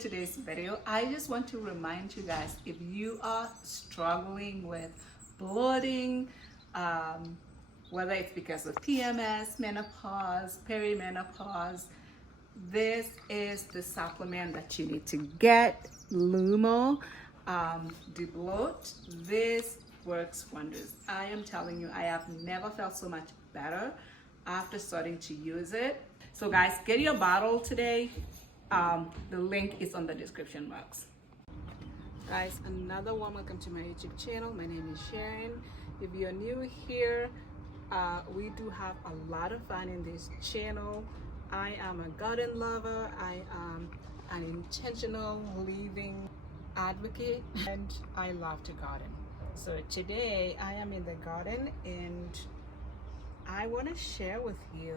today's video. I just want to remind you guys, if you are struggling with bloating, whether it's because of PMS, menopause, perimenopause, this is the supplement that you need to get. Lumo Debloat. This works wonders. I am telling you, I have never felt so much better after starting to use it. So guys, get your bottle today. The link is on the description box. Guys, another warm welcome to my YouTube channel. My name is Sharon. If you're new here, we do have a lot of fun in this channel. I am a garden lover. I am an intentional living advocate, and I love to garden. So today I am in the garden and I want to share with you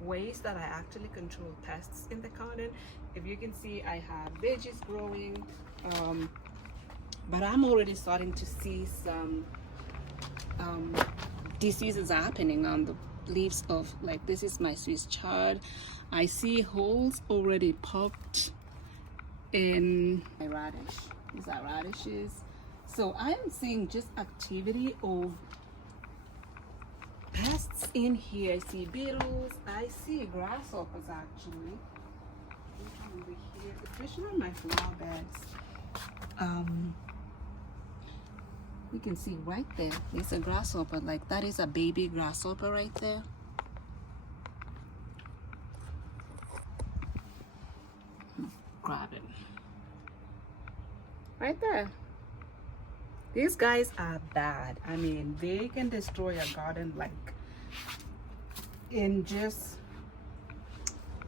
ways that I actually control pests in the garden. If you can see, I have veggies growing, but I'm already starting to see some diseases happening on the leaves of, like, this is my Swiss chard. I see holes already popped in my radish. These are radishes. So I am seeing just activity of pests in here. I see beetles. I see grasshoppers actually. Over here, especially on my flower beds. You can see right there. There's a grasshopper. Like, that is a baby grasshopper right there. Grab it. Right there. These guys are bad. I mean, they can destroy a garden like in just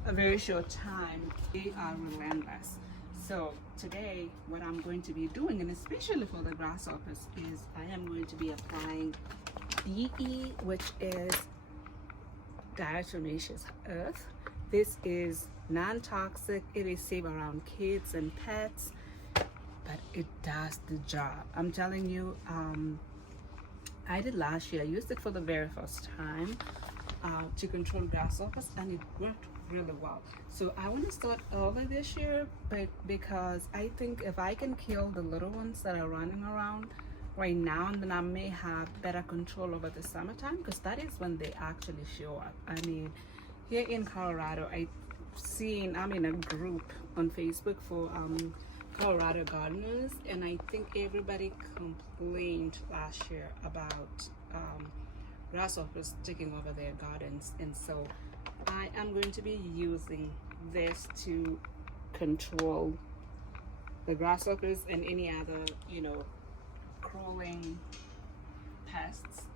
a very short time. They are relentless. So today what I'm going to be doing, and especially for the grasshoppers, is I am going to be applying DE, which is Diatomaceous earth. This is non-toxic. It is safe around kids and pets, but it does the job. I'm telling you, I did last year. I used it for the very first time to control grasshoppers, and it worked really well. So I want to start over this year, but because I think if I can kill the little ones that are running around right now, then I may have better control over the summertime, because that is when they actually show up. I mean, here in Colorado, I'm in a group on Facebook for Colorado gardeners, and I think everybody complained last year about grasshoppers taking over their gardens, and so I am going to be using this to control the grasshoppers and any other, crawling pests.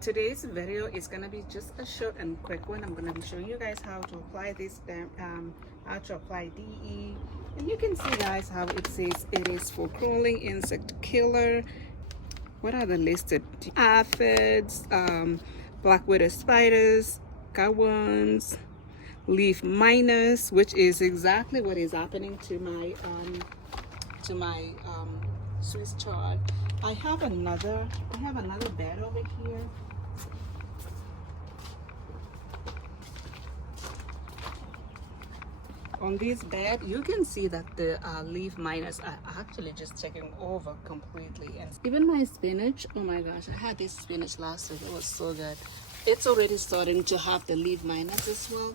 Today's video is going to be just a short and quick one. I'm going to be showing you guys how to apply this, how to apply DE. And you can see, guys, how it says it is for crawling insect killer. What are the listed? Aphids, black widow spiders, cutworms, leaf miners, which is exactly what is happening to my Swiss chard. I have another bed over here. On this bed, you can see that the leaf miners are actually just taking over completely. And even my spinach, oh my gosh, I had this spinach last week. It was so good. It's already starting to have the leaf miners as well.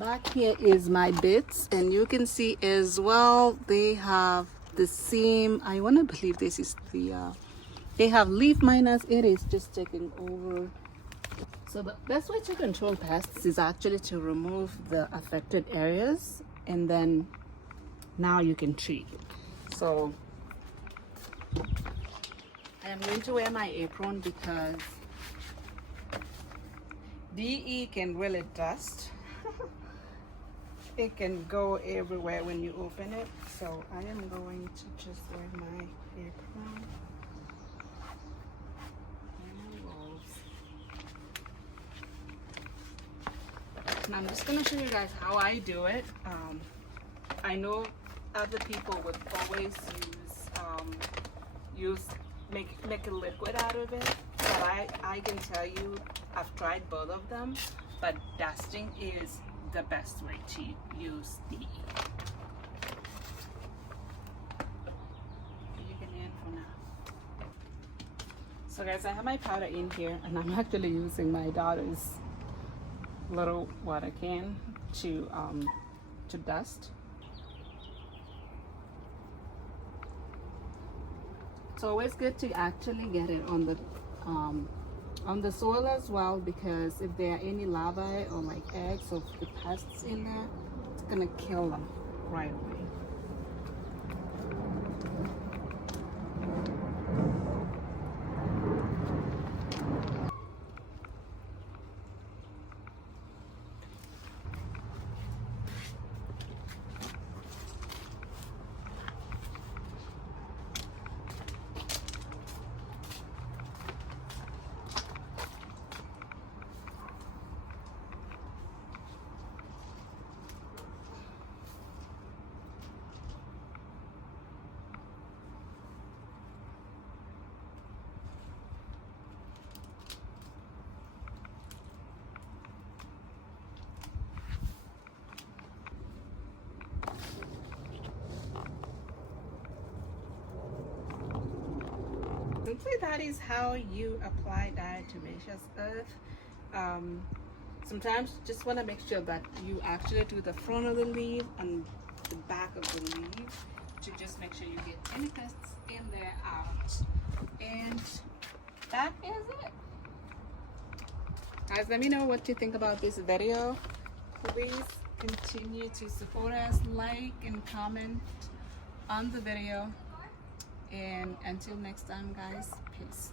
Back here is my bits, and you can see as well they have the same. I want to believe this is the they have leaf miners. It is just taking over. So the best way to control pests is actually to remove the affected areas, and then now you can treat. So I am going to wear my apron because DE can really dust. It can go everywhere when you open it. So I am going to just wear my apron. And I'm just going to show you guys how I do it. I know other people would always make a liquid out of it, but I can tell you I've tried both of them, but dusting is the best way to use the you can end for now. So guys, I have my powder in here, and I'm actually using my daughter's little water can to dust. It's always good to actually get it on the soil as well, because if there are any larvae or like eggs of the pests in there, it's gonna kill them right away. Simply that is how you apply diatomaceous earth. Sometimes you just want to make sure that you actually do the front of the leaf and the back of the leaf to just make sure you get any pests in there out. And that is it. Guys, let me know what you think about this video. Please continue to support us, like and comment on the video. And until next time, guys, peace.